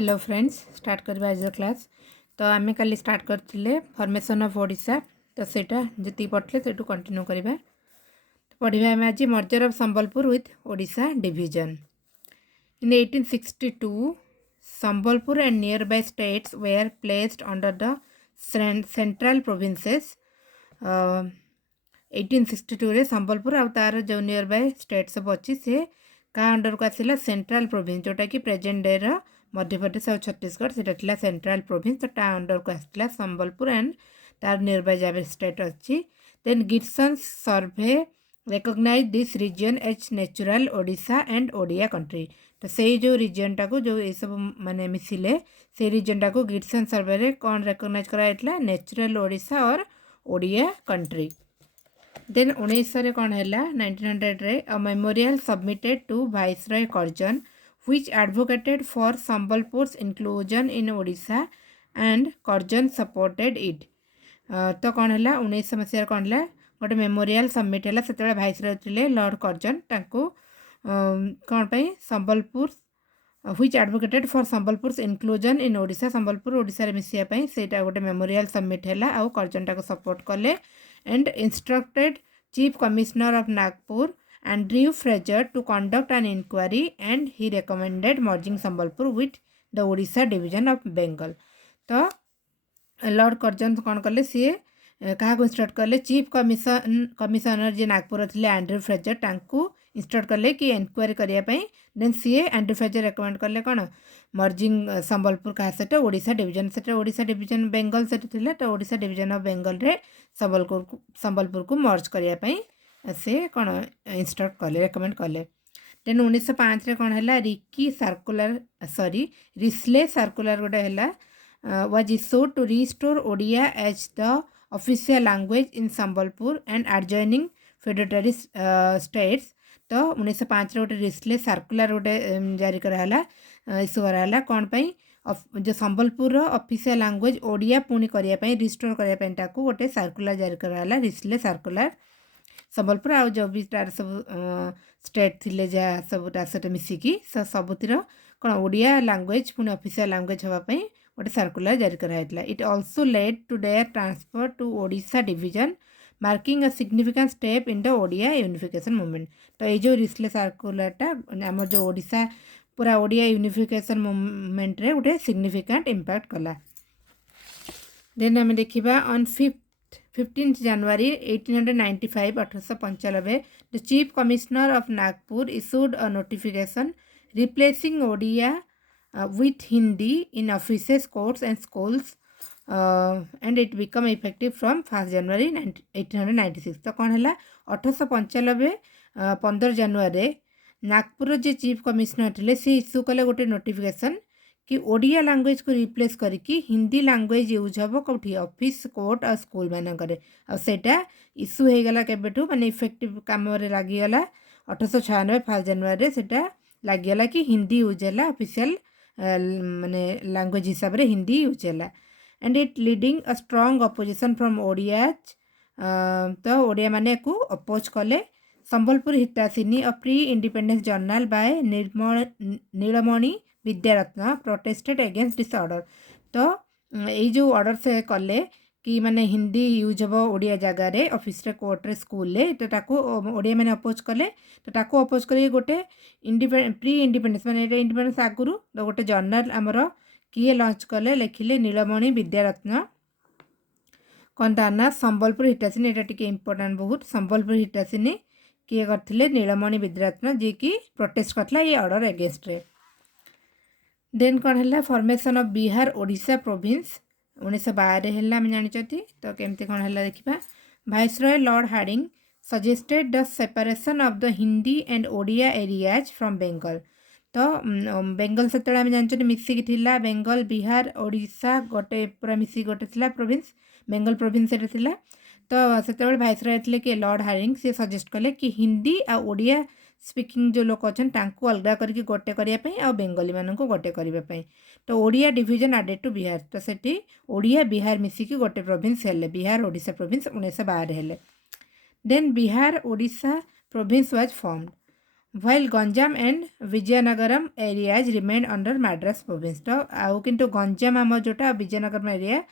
Hello friends start करवा आज class. तो आम कल स्टार्ट करते फॉर्मेशन ऑफ ओडिशा। तो सेटा जी पढ़ते से कंटिन्यू करवा। पढ़ा आम आज merger of Sambalpur with Odisha division. In 1862 Sambalpur and nearby states were placed under the central provinces. 1862 रे संबलपुर आ तार जो नियर बाय स्टेट सब अच्छी से क्या अंडर को आसला सेंट्रल प्रोविंस जोटा कि प्रेजेंट डे रो मध्य प्रदेश और छत्तीसगढ़ से सेंट्रल प्रोविंस। तो ता अंडर को आसला संबलपुर एंड तार नियर बाय जब स्टेट अच्छी। Then Gibson survey recognise this region as natural Odisha and Odia country. तो से जो रीजन टाक जो ये सब माने मिसिले से रीजन टाक गिब्सन सर्वे रे कौन रिकॉग्नाइज कराइतला नेचुरल ओडिशा और ओडिया कंट्री। देन 1900 कौन है 1900 रे a memorial submitted to viceroy Curzon which advocated for Sambalpur's inclusion in Odisha and Karjan supported it। तो कौन है 1900 मसीह कौन है गोटे मेमोरियल सबमिट है से भाइसरॉय थे लॉर्ड कर्जन तांको कौन पे Sambalpur which advocated for Sambalpur's inclusion in Odisha Sambalpur Odisha रे मिसिया पई सेटा गोटे मेमोरियल सबमिट है आउ कर्जन टाको सपोर्ट कले and instructed chief commissioner of Nagpur Andrew Fraser to conduct an inquiry and he recommended merging Sambalpur with the Odisha division of Bengal। तो लॉर्ड कर्जन कौन कले सी क्या इंस्ट्रक्ट कले चीफ कमिशनर जी नागपुर थे आंड्रू फ्रेजर टांकू इंस्ट्रक्ट कले कि enquiry करने। Then सी Andre Fraser recommend कले कौन मर्जिंग संबलपुर क्या से ओडिशा डिवीजन से ओडिशा डिवीजन बेंगल से तो ओडिशा डिवीजन ऑफ बेंगल रे संबलपुर को मर्ज करने से कौन इंस्ट्रक्ट कले रेकमेंड कले। देन 1905 रे कौन है रिकी सर्कुलर रिस्ले सर्कुलर गोटे है was issued to restore Odia as the official language in Sambalpur and adjoining feudatory states. तो 1905 रे गोटे रिस्ले सर्कुलर गोटे जारी कराला इशू कराला कौन पाई जो संबलपुर ऑफिशियल लैंग्वेज ओडिया पुणी करने रिस्टोर करने गोटे सर्कुलर जारी कराला रिस्ले सर्कुलर संबलपुर आ जो भी तार सब स्टेट थिले जा सब सहित मिसिकी सबुतिर कौन ओडिया लैंग्वेज पुणी ऑफिशियल लैंग्वेज होगापी गोटे सर्कुलर जारी कराइला। It also led to their transfer to Odisha division marking a significant step in the Odia unification movement. तो ये जो रिस्ले सर्कुलरटा आम जो ओडिशा पूरा ओडिया यूनिफिकेशन मूवमेंट रे गोटे सिग्निफिकेंट इम्पैक्ट कला। देन आम देखा on 15 January 1895 1895 the chief commissioner of Nagpur issued a notification replacing Odia with Hindi in offices, courts and schools and it became effective from 1st January 1896। तो कौन है 1895 15 January Nagpur जो chief commissioner थे सी issue कले गोटे notification कि Odia language को replace करके हिंदी लैंग्वेज यूज हम कौटी ऑफिस कोर्ट और स्कूल मानक सेटा इश्यू हो गला केबेठू माने इफेक्टिव काम लगिगला 1896 1 January सेटा लगिगला कि हिंदी यूज है ऑफिशियल माने लैंग्वेज हिसाब रे हिंदी यूज है and it leading a strong opposition from Odia. तो ओडिया माने को अपोज कले। Sambalpur Hitaishini a pre independence journal by Nilamani Vidyaratna protested against this order. तो ये जो ऑर्डर से कले कि माने हिंदी यूज हम ओडिया जगार ऑफिस रे कोर्ट रे स्कूल रे तो ताको ओडिया माने अपोज कले। तो ताको अपोज कर गोटे प्री इंडिपेंडेंस माने इंडिपेंडेंस आगुरु तो गोटे जर्नल आमर किए लॉन्च कले लिखिले नीलमणि विद्यारत्न कौन तार ना संबलपुर हितासिनी। यहाँ टी इम्पोर्टाट बहुत संबलपुर हितासिनी किए करथिले नीलमणि विद्यारत्न जी की प्रोटेस्ट करथिला ये ऑर्डर अगेंस्ट रे। देन कौन है formation of Bihar Odisha province 1912 है आम जानी। तो केमती कौन है देखा viceroy lord Hardinge suggested the separation of the Hindi and Odia areas from Bengal. तो बेंगल से आम जानी मिसिकी थिला बेंगल बिहार ओडिशा गोटे पूरा मिसिक गोटे थिला प्रोविंस बेंगल प्रोविंस थिला। तो से वाइसरॉय थे कि लॉर्ड हार्डिंग से सजेस्ट कले कि हिंदी आ ओडिया स्पीकिंग जो लोक अच्छे अलग करके गोटे करने आ बेंगली मान गोटे करने। तो Odia division added to Bihar तो सेठी ओडिया बिहार मिसिकी गोटे प्रोविंस हेले बिहार ओडिशा प्रोविंस 1912 हेले। Then Bihar Odisha province was formed while Ganjam and Vijayanagaram areas remained under Madras province. तो आउ किंतु गंजाम आम जोटा विजयनगरम एरिया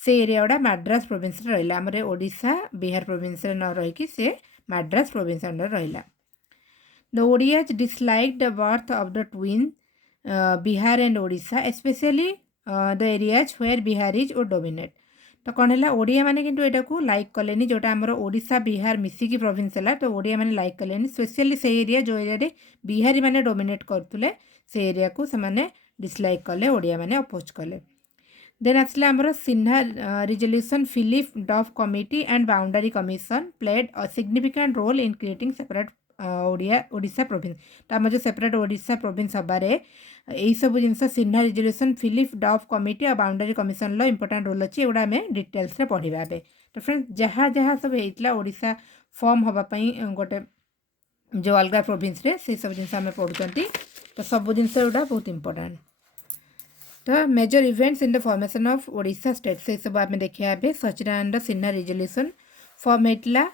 से एरिया गुड़ा मद्रास प्रोविंस रहा आम ओडिशा बिहार प्रोविंस न रहीकि से मद्रास प्रोविंस अंडर रहा. The Odias disliked the birth of the twin Bihar and Odisha, especially the areas where Biharis would dominate. तो कौन है ओडिया मैंने किंतु एटा को लाइक कलेनी जोटा आमर ओडिशा बिहार मिसिकी प्रोविंस है तो ओडिया मैंने लाइक कलेनी स्पेशली से एरिया जो एरिया रे बिहारी मैंने डोमिनेट करते से एरिया को से डिसलाइक कले ओडिया मैंने अपोज कले. देन आसले आमर Sinha resolution Philip Duff committee and boundary commission played a significant role in creating separate Odisha province. तो आम जो सेपरेट ओडिशा प्रोविंस हबार यही सब जिनस Sinha resolution Philip Duff committee और बाउंडारी कमिशन इंपोर्टाट रोल अच्छी एगुड़ा आम डिटेल्स पढ़ा. तो फ्रेंड्स जहाँ जहाँ सब होता ओडिशा फॉर्म हाँपाई गोटे जो अलग प्रोविंस रे से सब जिन आम पढ़ुंट तो सब जिन गुड़ा बहुत इंपोर्टाट. तो major events in the formation of Odisha state से सब आम देखा सचिदानंद सिन्हा रिजोल्यूशन फॉर्म होता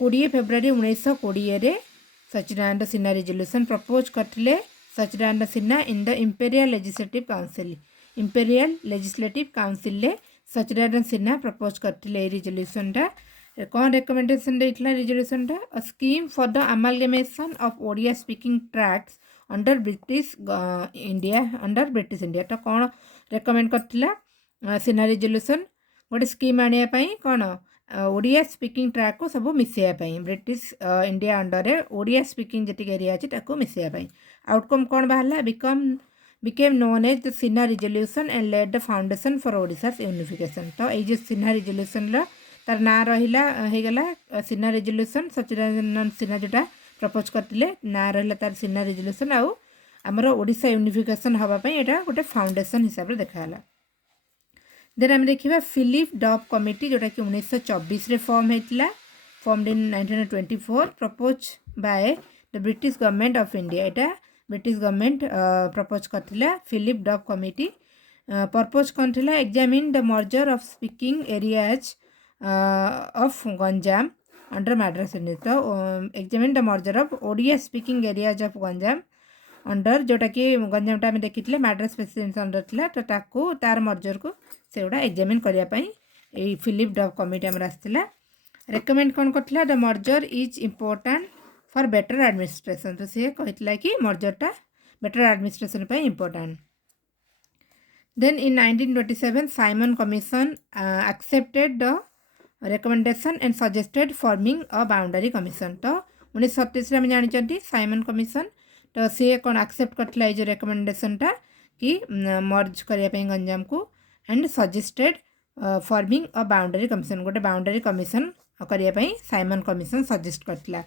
20 February 1920 Sachidanand Sinha resolution propose करते Sachidanand Sinha in the imperial legislative council Sachidanand Sinha propose करते रिजोल्यूशन कौन रेकमेंडेशन देता resolution a scheme for the amalgamation of Odia speaking tracts under British India. तो कौन रेकमेंड करता सिन्हा रिजोल्यूशन गोटे स्कीम आने कौन ओडिया स्पीकिंग ट्रैक को सब मिसेयापाई British India under Odia speaking जी एरिया अच्छी ताको मिसेयापाई. आउटकम कौन बाहर became known as the Sinha resolution and led the foundation for Odisha unification. तो ये सिन्हा रिजोल्यूशन तार ना रहीगला सिन्हा रिजोल्यूशन सचिदानंद सिन्हा जोटा प्रपोज करते ना रहा तार सिन्हा रिजोल्यूशन आमर ओडिशा यूनिफिकेशन हाँपाई यहाँ गोटे फाउंडेशन हिसाब से देखाला. देन आम देखा फिलिप डफ कमिटी जोटा कि 1924 फॉर्म होता formed in 1924 propose by the British government of India. यहाँ ब्रिटिश गवर्नमेंट प्रपोज करथिला फिलिप डफ कमिटी पर्पज कौन था examine the merger of speaking areas of Ganjam under Madras unit. तो examine the merger of Odia speaking areas of Ganjam under जोटा कि गंजामटा आम देखी Madras presidency under था तो ताकू तार मर्जर को से गुड़ा एग्जामिन करने फिलिप डफ कमिटी आमर आसला. रेकमेंड कौन करथिला the merger is important for better administration. तो सी कहला कि मर्जरटा बेटर एडमिनिस्ट्रेशन पर important. Then in 1927 Simon commission accepted the recommendation and suggested forming a boundary commission. तो 1937 आम जानते साइमन कमिशन तो सी कौन एक्सेप्ट करथिला ये जो रेकमेंडेशनटा कि मर्ज करने गंजाम को and suggested forming a boundary commission गोटे बाउंडारी कमिशन करने साइमन कमिशन सजेस्ट करथिला.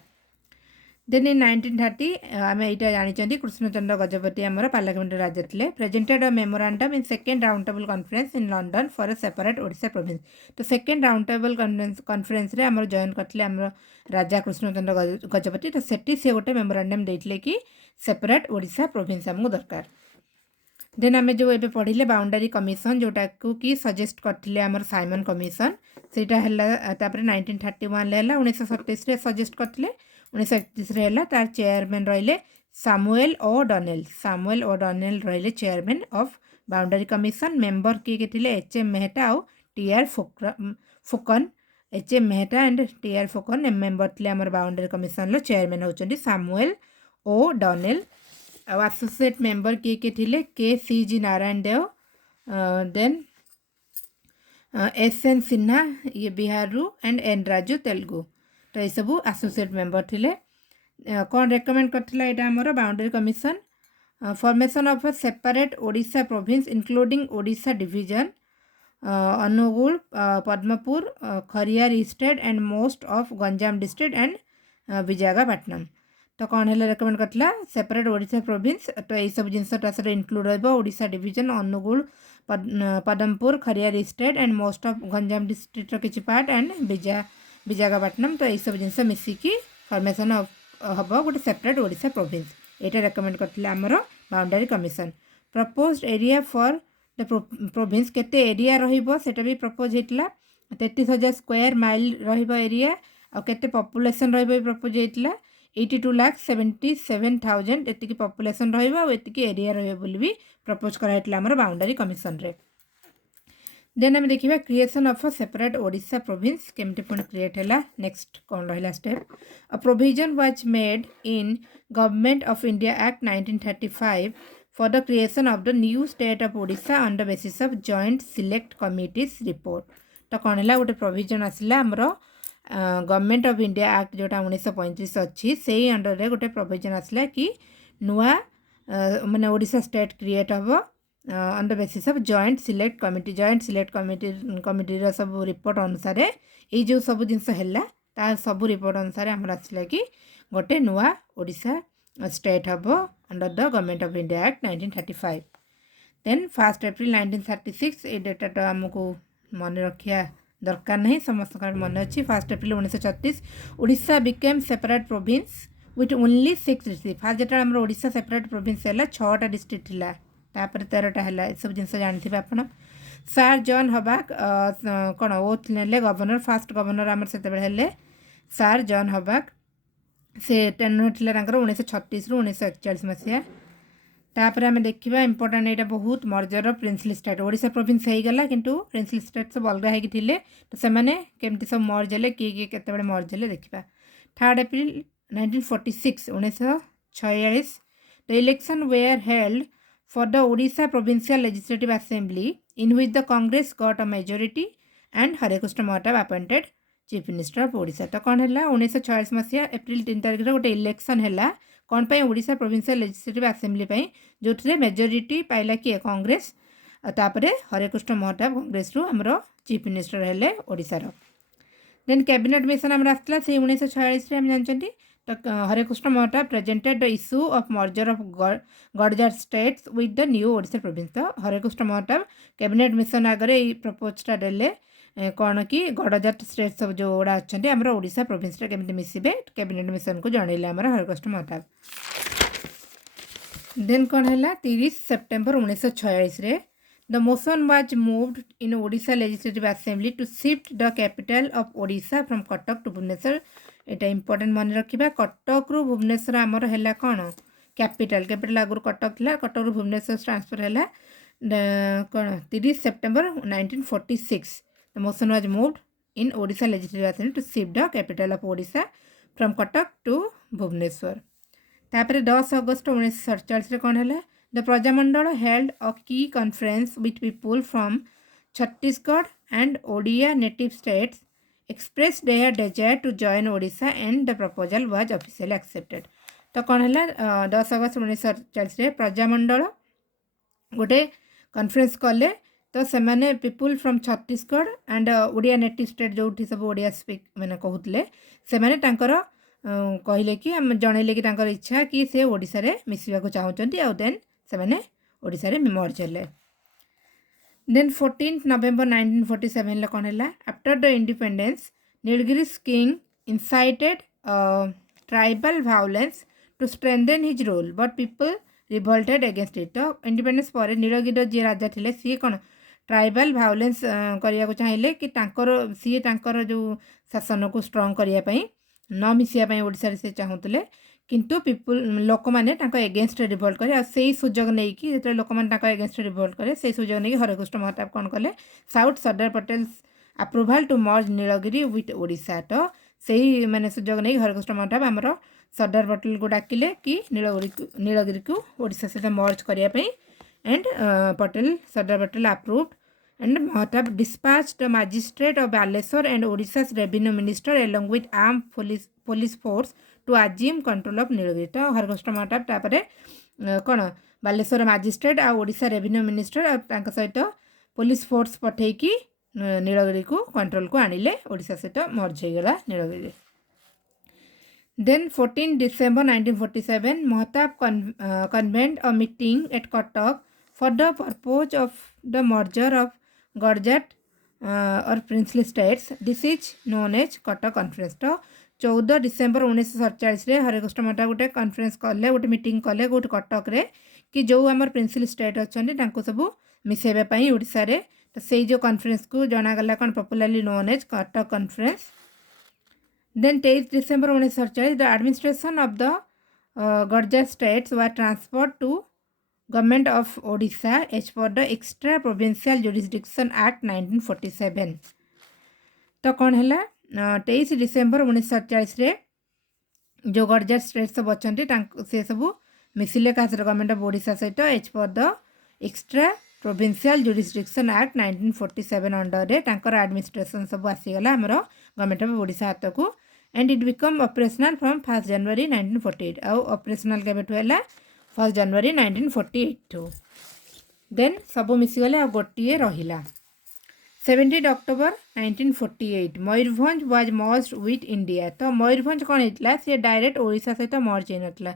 देन इन 1930 आम यहाँ जानते कृष्णचंद्र गजपति आमर पार्लियामेंट राजा थे presented a memorandum in second round table conference in London for a separate Odisha province. तो सेकेंड राउंड टेबल कॉन्फ्रेंस रे आमर जॉइन करते आमर राजा कृष्णचंद्र गजपति. तो सेठी से गोटे मेमोरांडम देते कि सेपरेट ओडिशा प्रोविंस आमको दरकार. देन आम जो ये पढ़ले बाउंडारी कमिशन जोटा को कि सजेस्ट करते आमर साइमन कमिशन सेटा है 1931 है 1927 सजेस्ट करते 1931 तार चेयरमैन रहिले सामुएल ओ डनेल रहिले chairman of boundary commission. Member किए थे एच.एम. मेहता और T R. Phukan. H M. Mehta and T R. Phukan member थे आमर बाउंडारी कमिशन चेयरमैन होचंदी Samuel O'Donnell. Associate member किए थे K C G. Narayan Deo. Then S N. Sinha ये बिहार रु एंड एन राजू तेलुगु. तो ये सब एसोसिएट मेंबर थे. कौन रेकमेंड करथिला एटा हमर boundary commission formation of a separate Odisha province including Odisha division Angul Padampur Khariar state and most of Ganjam district and Visakhapatnam. तो कौन है रेकमेंड करथिला सेपरेट ओडिशा प्रोविंस. तो यही सब जिनसटा से इंक्लूड रहिबो Odisha division Angul Padampur Khariar state and most of Ganjam district किछि पार्ट एंड विशाखापट्टनम. तो यही सब जिनस मिसिकी फॉर्मेशन ऑफ हम गोटे सेपरेट ओडिशा प्रोविंस ये रेकमेंड करथिले आमर boundary commission. Proposed area for the province केते एरिया रहिबो सेटा भी प्रपोज हेतला 33,000 स्क्वायर माइल रहिबो एरिया और केते पॉपुलेशन रहिबो प्रपोज हेतला 82,77,000 एतिकी पॉपुलेशन रहिबा और एतिकी एरिया रहिबा बोली भी प्रपोज कराइतला हमर बाउंड्री कमिशन रे। देन हम देखिबा creation of a separate Odisha province केमते पुणी क्रिएट हैला। नेक्स्ट कौन रहिला step, a provision was made in government of India act 1935 for the creation of the new state of Odisha on the basis of joint select committees report। तो कौन है गोटे provision आसला आमर गवर्नमेंट ऑफ इंडिया एक्ट जोटा 1935 अच्छी से under रे गोटे प्रोविजन आसला कि नुआ माने ओडिशा स्टेट क्रिएट हम on the basis of joint select committee सब रिपोर्ट अनुसार ये जो सब जिनस है सब रिपोर्ट अनुसार आमर आसला कि गोटे नुआ ओडिशा स्टेट हम under the government of India act 1935। Then 1 April 1936 ये डेटा तो आमको मन रखिया दरकार नहीं समस्त मन अच्छी। 1 April 1936 Odisha became separate province with only 6 district. Fast जो आम ओडिशा सेपरेट प्रोविंस है 6टा डिस्ट्रिक्ट थिला तापर 13टा है सब जिन जानते आप। सार जॉन हबाक कौन ओथ ने गवर्नर फास्ट गवर्नर आम से सार जॉन हबाक से टेनर थी 1936 रु 1941 मसीहा। तापर आम देखा इंपोर्टाट यहाँ बहुत मर्जर प्रिंसिल स्टेट ओडिशा प्रोविंस हो गला किंतु प्रिंसिल स्टेट सब अलग होते तो से केमती सब मर्ज है किए केते मर्ज है देखा। 3 April 1946 1946 the election were held for the Odisha provincial legislative assembly in which the Congress got a majority and Harekrushna Mahtab appointed chief minister of Odisha. तो कौन है 1946 मसीहा एप्रिल 3 तारिख गोटे इलेक्शन है कौन पे ओडिशा प्रोविंशियल लेजिस्लेटिव असेंबली जो मेजोरिटी पाइला किए कांग्रेस तापरे हरेकृष्ण महताब कांग्रेस रु हमर चीफ मिनिस्टर हेले ओडिशार। देन कैबिनेट मिशन आम आसला से 1946 हम जानते तो Harekrushna Mahtab presented the issue of merger of Garjat states with the new Odisha province. तो हरेकृष्ण महताब कैबिनेट मिशन आगे ये प्रपोजटा देले कौन कि गडजाट स्टेट सब जो गुड़ा अच्छा आम ओडिशा प्रोविंस केमी मिसबे कैबिनेट मिशन को जनइले आम हरकृष्ण महताब। देन कौन है 30 September 1946 the motion was moved in Odisha legislative assembly to shift the capital of Odisha from Cuttack to Bhubaneswar. यहाँ इंपोर्टेंट मन रखा कटक रु भुवनेश्वर आमर है कौन कैपिटल आगुरी कटक था कटक रु भुवनेश्वर ट्रांसफर है कौन 30 September 1946 the motion was moved in Odisha legislative assembly to shift the capital of Odisha from Cuttack to Bhubaneswar। तापर 10 अगस्त 1947 कौन है द प्रजामंडल हेल्ड अ की conference with people from Chhattisgarh and Odia native states express their desire to join Odisha and the proposal was officially accepted. तो कौन है 10 अगस्त 1947 प्रजामंडल गोटे conference कले तो से people from Chhattisgarh and Odia native state जो सब ओडिया स्पीक मैंने कहते से कहले कि जनइले कि इच्छा कि से ओडिशा रे मिसवा चाहते आउ देन से ओडिशा रे मर्ज हेले। देन 14 नवेम्बर 1947 कौन है after the independence Nilgiri's king incited tribal violence to strengthen his role but people revolted against it. तो इंडिपेंडेंस पर नीलगिरी जी राजा थे सी कौन ट्राइबल वायलेंस करने को चाहिए कि सी जो शासन को स्ट्रंग करने न मिसापी ओडिशा से चाहूले किंतु पीपुल लोक मैंने एगेन्स्ट रिवोल्ट करे से सुजोग नहीं कि जो लोक मैंने एगेन्स्ट रिवोल्ट करे से सुजोग नहीं हरेकृष्ण महताब कौन कले sought Sardar Patel approval to merge Nilgiri with Odisha. तो से मैंने सुजोग नहीं हरेकृष्ण महताब आमर सरदार पटेल को डाकिले कि नीलगिरी को ओडिशा सहित मर्ज करने and Sardar Patel approved and Mahtab dispatch the magistrate of Baleswar and Odisha's revenue minister along with arm police force to assume control of Nilgiri. तो हरकृष्ण महताब तापर कौन बालेश्वर मजिस्ट्रेट आ ओडिशा रेवेन्यू मिनिस्टर सहित पुलिस फोर्स पठेकी नीलगिरी को कंट्रोल को आनिले ओडिशा सहित मर्ज होगला Nilgiri. Then 14 December 1947 Mahtab convened a meeting at Cuttack for the purpose of the merger of Gurjat or princely states. This is known as Cuttack Conference। तो 14 December 1947 Harekrishna Mahtab गोटे conference कले गोटे meeting कले गोटे कटक रे कि जो आमर प्रिंसिपल स्टेट अच्छा सब मिसेबाई ओडिशा रे। तो से जो कॉन्फ्रेंस को जनागला कौन popularly known as Cuttack conference. Then 23 December 1947 the administration of the Gorgeous states were transferred to Government of Odisha as per the Extra Provincial Jurisdiction Act 1947. तो कौन है 23 डिसेम्बर 1947 जो गॉर्जियस स्टेट सब अच्छा से सब मिसिले क्या गवर्नमेंट ऑफ ओडिशा सहित as per the extra provincial jurisdiction act 1947 under रे एडमिनिस्ट्रेशन सब आसीगला आमर गवर्नमेंट ऑफ ओडिशा हाथ को and it become operational from 1 January 1948 आउ ऑपरेशनल केबेठु है 1 जनवरी 1948 देन सब मिसीगले आ गोटे रहिला 17 October 1948 Mayurbhanj was merge with India तो मयूरभंज कौन होता सी डायरेक्ट ओडिशा सहित मर्ज होता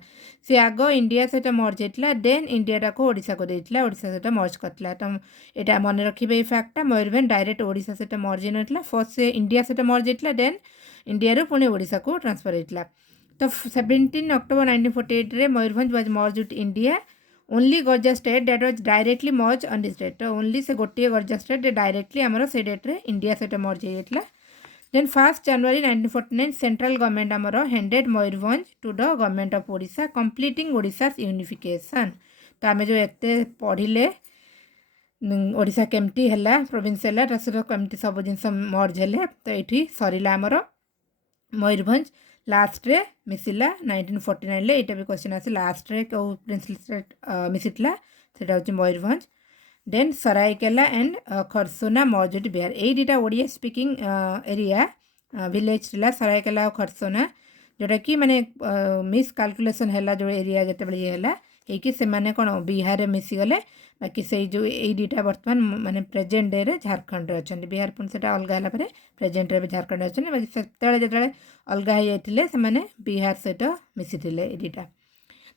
सी आग इंडिया सहित मर्ज होता देन इंडिया को ओडिशा को देता ओडिशा सहित मर्ज करता तो यहाँ मन रखिए ये फैक्टा मयूरभंज डायरेक्ट ओडिशा सहित मर्ज होता फर्स्ट से इंडिया सहित मर्ज होता देन इंडिया पुणी ओडिशा को ट्रांसफर होता तो 17 अक्टोबर 1948 रे Mayurbhanj was merge with India only gorgeous state that was directly merge on this date तो ओनली से गोटे गॉर्जियस स्टेट डायरेक्टली आमर से डेट रे इंडिया सहित मर्ज होता देन 1 जनवरी 1949 सेंट्रल गवर्नमेंट आमर handed Mayurbhanj to the government of Odisha completing Odisha unification तो आम जो एते पढ़िले ओडिशा केमती है प्रोविंस है कमती सब जिन मर्ज है तो ये सरला आमर मयूरभंज लास्ट रे मिसिला 1949 ले एटा भी क्वेश्चन आसे लास्ट रे को प्रिंसिपल स्टेट मिसितला सेटा होची मयूरभंज देन सरायकेला एंड खरसोना मौजूद बिहार ए दुटा ओडिया स्पीकिंग एरिया विलेज ला सरायकेला और खरसोना जोटा कि माने मिस कैलकुलेशन हैला जो एरिया जते बळे हैला कि से माने कोन बिहार रे मिसी गले बाकी से जो ए दुटा वर्तमान माने प्रेजेंट डे रे झारखंड रे अछन बिहार पुन सेटा अलगा हैला परे प्रेजेंट रे झारखंड अछन बाकी सेतळे जतळे अलगा हो जाते से मैंने बिहार सहित मिसी दुटा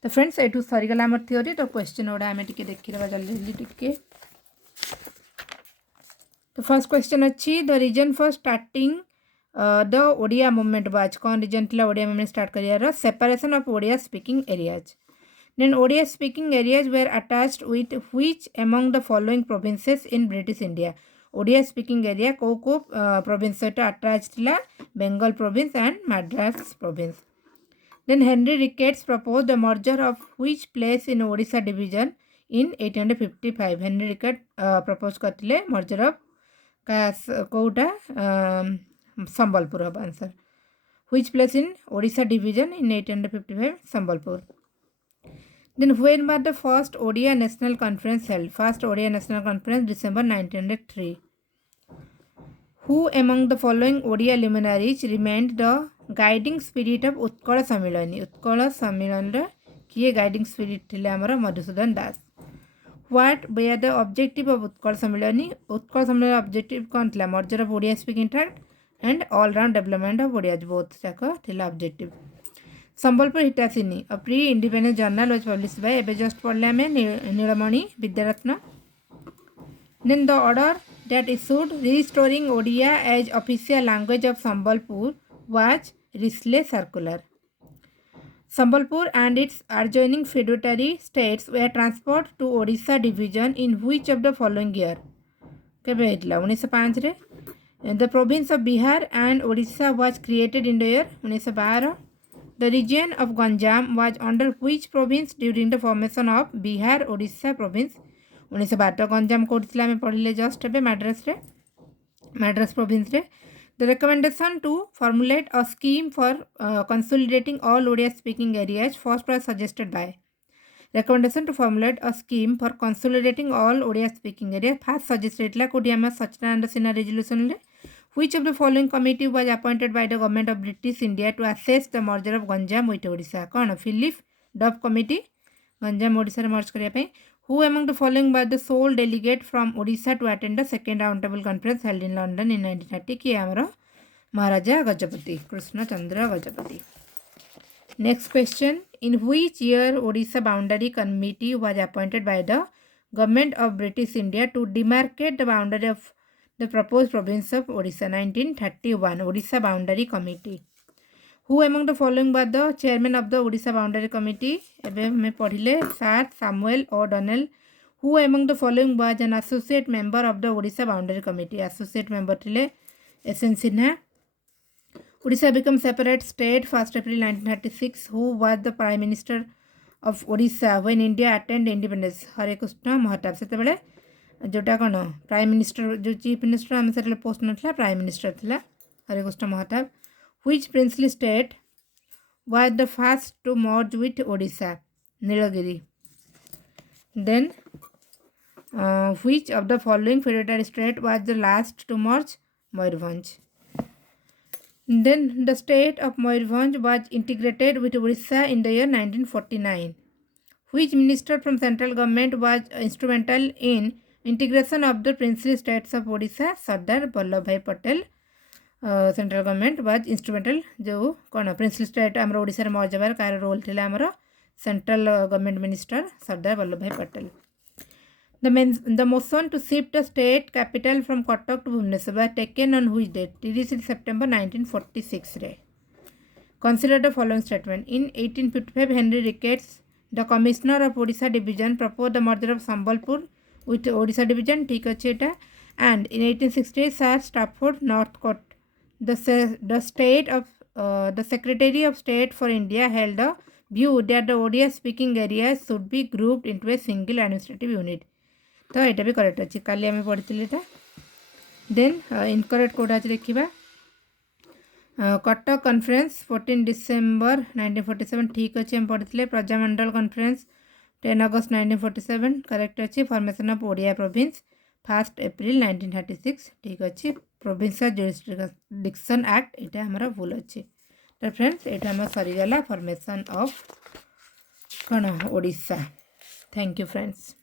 तो फ्रेंड्स ये सरीगला आम थ्योरी तो क्वेश्चन गुड़ा आम टे देखा जल्दी टे तो फर्स्ट क्वेश्चन अच्छी the reason for starting the Odia movement was कौन रीजन थी ओडिया मूवमेंट स्टार्ट कर separation of Odia speaking areas then Odia speaking areas were attached with which among the following provinces in British India Odia speaking area को province सहित attach थिला Bengal province and Madras province then Henry Ricketts propose the merger of which place in Odisha division in 1855 Henry रिकेट propose करथिले merger of Kota Sambalpur हम answer which place in Odisha division in 1855 Sambalpur Then when was the first Odia National Conference held? First Odia National Conference December 1903. Who among the following Odia luminaries remained the guiding spirit of Utkala Samilani? Utkala Samilani किए guiding spirit थिले हमारा मधुसूदन दास. What were the objective of Utkala Samilani? Utkala Samilani objective कौन थिला? Merger of Odia speaking tract and all round development of Odia both जाका थिला objective. Sambalpur Hitaishini a pre independent journal was publish by एबे just पढ़ले हमें Nilamani Vidyaratna then the order that issued restoring Odia as official language of Sambalpur was Risley circular Sambalpur and its adjoining feudatory states were transferred to Odisha division in which of the following year केबे हेतला 1905 रे the province of Bihar and Odisha was created in the year 1912 The region of Ganjam was under which province during the formation of Bihar Odisha province 1912 Ganjam code थिला में पढ़िले just एबे Madras province रे The recommendation to formulate a scheme for consolidating all Odia speaking areas first was suggested by recommendation to formulate a scheme for consolidating all Odia speaking areas first suggested ला कोडी हम सच्चिदानंद Sinha resolution रे Which of the following committee was appointed by the government of British India to assess the merger of Ganjam with Odisha? कौन Philip Dove committee Ganjam Odisha merge करने पे Who among the following was the sole delegate from Odisha to attend the second roundtable conference held in London in 1930? किए हमारा महाराजा गजपति कृष्ण चंद्र Gajapati. Next question: In which year Odisha boundary committee was appointed by the government of British India to demarcate the boundary of the proposed province of Odisha? 1931 Odisha Boundary Committee. Who among the following was the chairman of the Odisha Boundary Committee? एबे में पढ़िले Sir Samuel O'Donnell. Who among the following was an associate member of the Odisha Boundary Committee? Associate member थिले SN Sinha. Odisha became separate state 1st April 1936. Who was the Prime Minister of Odisha when India attained independence? हरे कृष्ण महताब से जोटा कौन prime minister जो chief minister आम से post ना prime minister थिला Hare Krushna Mahtab. Which princely state was the first to merge with Odisha? Nilagiri. Then which of the following federal state was the last to merge? Mayurbhanj. Then the state of Mayurbhanj was integrated with Odisha in the year 1949. Which minister from central government was instrumental in integration of the princely states of Odisha? Sardar Vallabhbhai Patel. Central government was instrumental जो कौन princely state आम ओडिशा मर्ज होबार car role थिला आमर central government minister Sardar Vallabh भाई Patel. The motion to shift the state capital from Cuttack to Bhubaneswar was taken on which date? 30 September 1946 रे. Consider the following statement. In 1855 Henry Ricketts, the commissioner of Odisha division, proposed the merger of Sambalpur with Odisha division. ठीक अच्छे एटा. And in 1860 Sir Stafford Northcote, the state of the Secretary of State for India, held the view that the Odia speaking areas should be grouped into a single administrative unit. तो यहाँ भी correct अच्छे काली आम पढ़ी था. Then incorrect कौटा अच्छे देखा Cuttack conference 14 December 1947 ठीक अच्छे हम पढ़ी. प्रजामंडल कॉन्फ्रेंस 10 अगस्त 1947 करेक्ट अच्छे. Formation of Odia province 1 April 1936 ठीक अच्छे. प्रोविंशियल जुरिसडिक्शन एक्ट यहाँ आमर भूल अच्छे. तो फ्रेंड्स यहाँ आम सरीगला फॉर्मेशन ऑफ कौन ओडिशा. Thank you friends.